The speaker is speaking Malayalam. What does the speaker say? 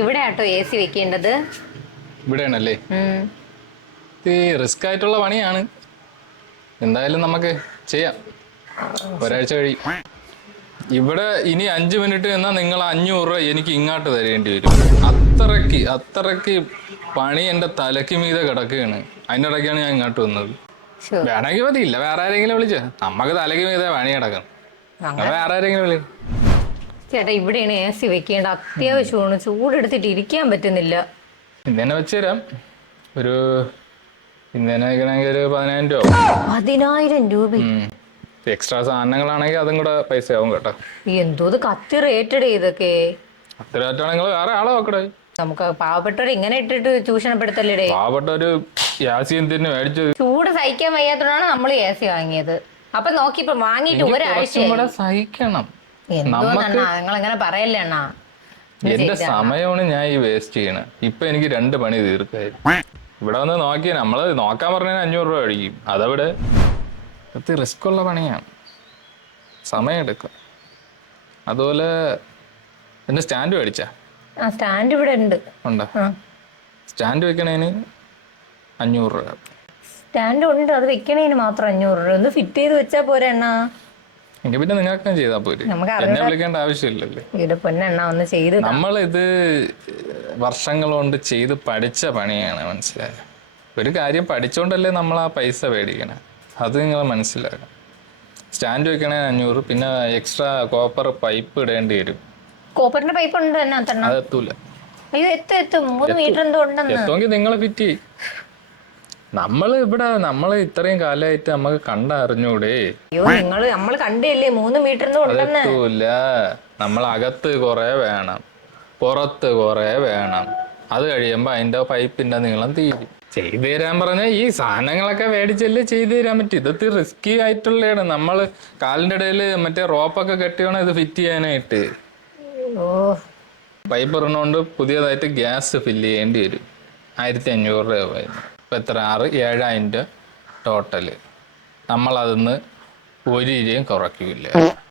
ഇവിടെ ആട്ടോ എ സി വെക്കേണ്ടത്. ഇവിടെയാണല്ലേ? ഇത് റിസ്ക് ആയിട്ടുള്ള പണിയാണ്. എന്തായാലും നമുക്ക് ചെയ്യാം. ഒരാഴ്ച കഴിയും. ഇവിടെ ഇനി 5 മിനിറ്റ് എന്നാൽ നിങ്ങൾ 500 രൂപ എനിക്ക് ഇങ്ങോട്ട് തരേണ്ടി വരും. അത്രയ്ക്ക് പണി എൻ്റെ തലയ്ക്ക് മീതെ കിടക്കുകയാണ്. അതിൻ്റെ ഇടയ്ക്കാണ് ഞാൻ ഇങ്ങോട്ട് വന്നത്. വേണമെങ്കിൽ മതിയില്ല, വേറെ ആരെങ്കിലും വിളിച്ച നമുക്ക് തലയ്ക്ക് മീതെ പണി കിടക്കണം. വേറെ ആരെങ്കിലും വിളി. ചേട്ടാ ഇവിടെയാണ് എ സി വെക്കേണ്ട, അത്യാവശ്യമാണ്. ചൂടെടുത്തിട്ട് ഇരിക്കാൻ പറ്റുന്നില്ല. ഇന്നെ വെച്ചുതരാം. ഒരു ഇന്നലെ വെക്കണമെങ്കിൽ ഒരു 10,000 രൂപ. 10,000 രൂപ? എക്സ്ട്രാ സാധനങ്ങളാണെങ്കിൽ അതും കൂടെ പൈസ ആവും കേട്ടോ. എന്തോ കത്തി റേറ്റഡ് ഇതൊക്കെ. അത്ര റേറ്റാണെങ്കിൽ വേറെ ആളെ നോക്കടേ. നമുക്ക് പാവപ്പെട്ടവർ ഇങ്ങനെ ഇട്ടിട്ട് ചൂഷണപ്പെടുത്തല്ലേ. പാവപ്പെട്ടൊരു യാസി എന്തിനു മേടിച്ചത്? ചൂട് സഹിക്കാൻ വയ്യാത്തതാണ് നമ്മൾ എ സി വാങ്ങിയത്. അപ്പൊ നോക്കിപ്പോ വാങ്ങിട്ട് ഒരാഴ്ച സഹിക്കണം. നിങ്ങൾ എങ്ങനെ പറയല്ലേ അണ്ണാ? എന്റെ സമയമാണ് ഞാൻ ഈ വേസ്റ്റ് ചെയ്യണത്. ഇപ്പൊ എനിക്ക് 2 പണി തീർക്കായിരുന്നു. ഇവിടെ വന്ന് നോക്കിയാ നമ്മള് നോക്കാൻ പറഞ്ഞാൽ 500 രൂപ അടിക്കും. അതവിടെ റിസ്ക് ഉള്ള പണിയാണ്, സമയം എടുക്കും. അതുപോലെ എന്റെ സ്റ്റാൻഡ് മേടിച്ചാ? സ്റ്റാൻഡ് ഇവിടെ ഉണ്ട്. ഉണ്ടോ? സ്റ്റാൻഡ് വെക്കണേന് 500 രൂപ. സ്റ്റാൻഡ് ഉണ്ട്, അത് വെക്കണേന് മാത്രം 500 രൂപ. ഒന്ന് ഫിറ്റ് ചെയ്ത് വെച്ചാ പോരെ എണ്ണ? എങ്കിൽ പിന്നെ നിങ്ങൾക്ക് ചെയ്താൽ പോരെ, എന്നെ വിളിക്കേണ്ട ആവശ്യമില്ലല്ലേ. നമ്മളിത് വർഷങ്ങൾ കൊണ്ട് ചെയ്ത് പഠിച്ച പണിയാണ്, മനസ്സിലായോ? ഒരു കാര്യം പഠിച്ചോണ്ടല്ലേ നമ്മൾ ആ പൈസ മേടിക്കണേ, അത് നിങ്ങൾ മനസ്സിലാക്കണം. സ്റ്റാൻഡ് വെക്കണേ 500, പിന്നെ എക്സ്ട്രാ കോപ്പർ പൈപ്പ് ഇടേണ്ടി വരും. കോപ്പറിന്റെ പൈപ്പ് ഉണ്ട് തന്നെ? അതെത്തൂല. അയ്യോ എത്തും 3 മീറ്റർ എന്തോ ഉണ്ടെന്ന്. എത്തുമെങ്കിൽ നിങ്ങൾ ഫിറ്റ് ചെയ്യും. നമ്മള് ഇത്രയും കാലമായിട്ട് നമുക്ക് കണ്ടറിഞ്ഞൂടെ? അയ്യോ നമ്മൾ കണ്ടില്ലേ 3 മീറ്റർ ഉണ്ടെന്ന്. എത്തൂല. നമ്മളകത്ത് കുറെ വേണം, പുറത്ത് കുറെ വേണം. അത് കഴിയുമ്പോ അതിന്റെ പൈപ്പിന്റെ നീളം തീരും. ചെയ്തു തരാൻ പറഞ്ഞാൽ ഈ സാധനങ്ങളൊക്കെ മേടിച്ചല്ലേ ചെയ്തു തരാൻ പറ്റും. ഇതൊക്കെ റിസ്കി ആയിട്ടുള്ളതാണ്. നമ്മള് കാലിന്റെ ഇടയിൽ മറ്റേ റോപ്പൊക്കെ കെട്ടിയാണ് ഇത് ഫിറ്റ് ചെയ്യാനായിട്ട്. പൈപ്പ് ഇറങ്ങുന്നോണ്ട് പുതിയതായിട്ട് ഗ്യാസ് ഫില്ല് ചെയ്യേണ്ടി വരും. 1,500 രൂപ. ഇപ്പൊ എത്ര? 7,000 ടോട്ടല്. നമ്മളതിന്ന് 1 രൂപയും കുറയ്ക്കില്ല.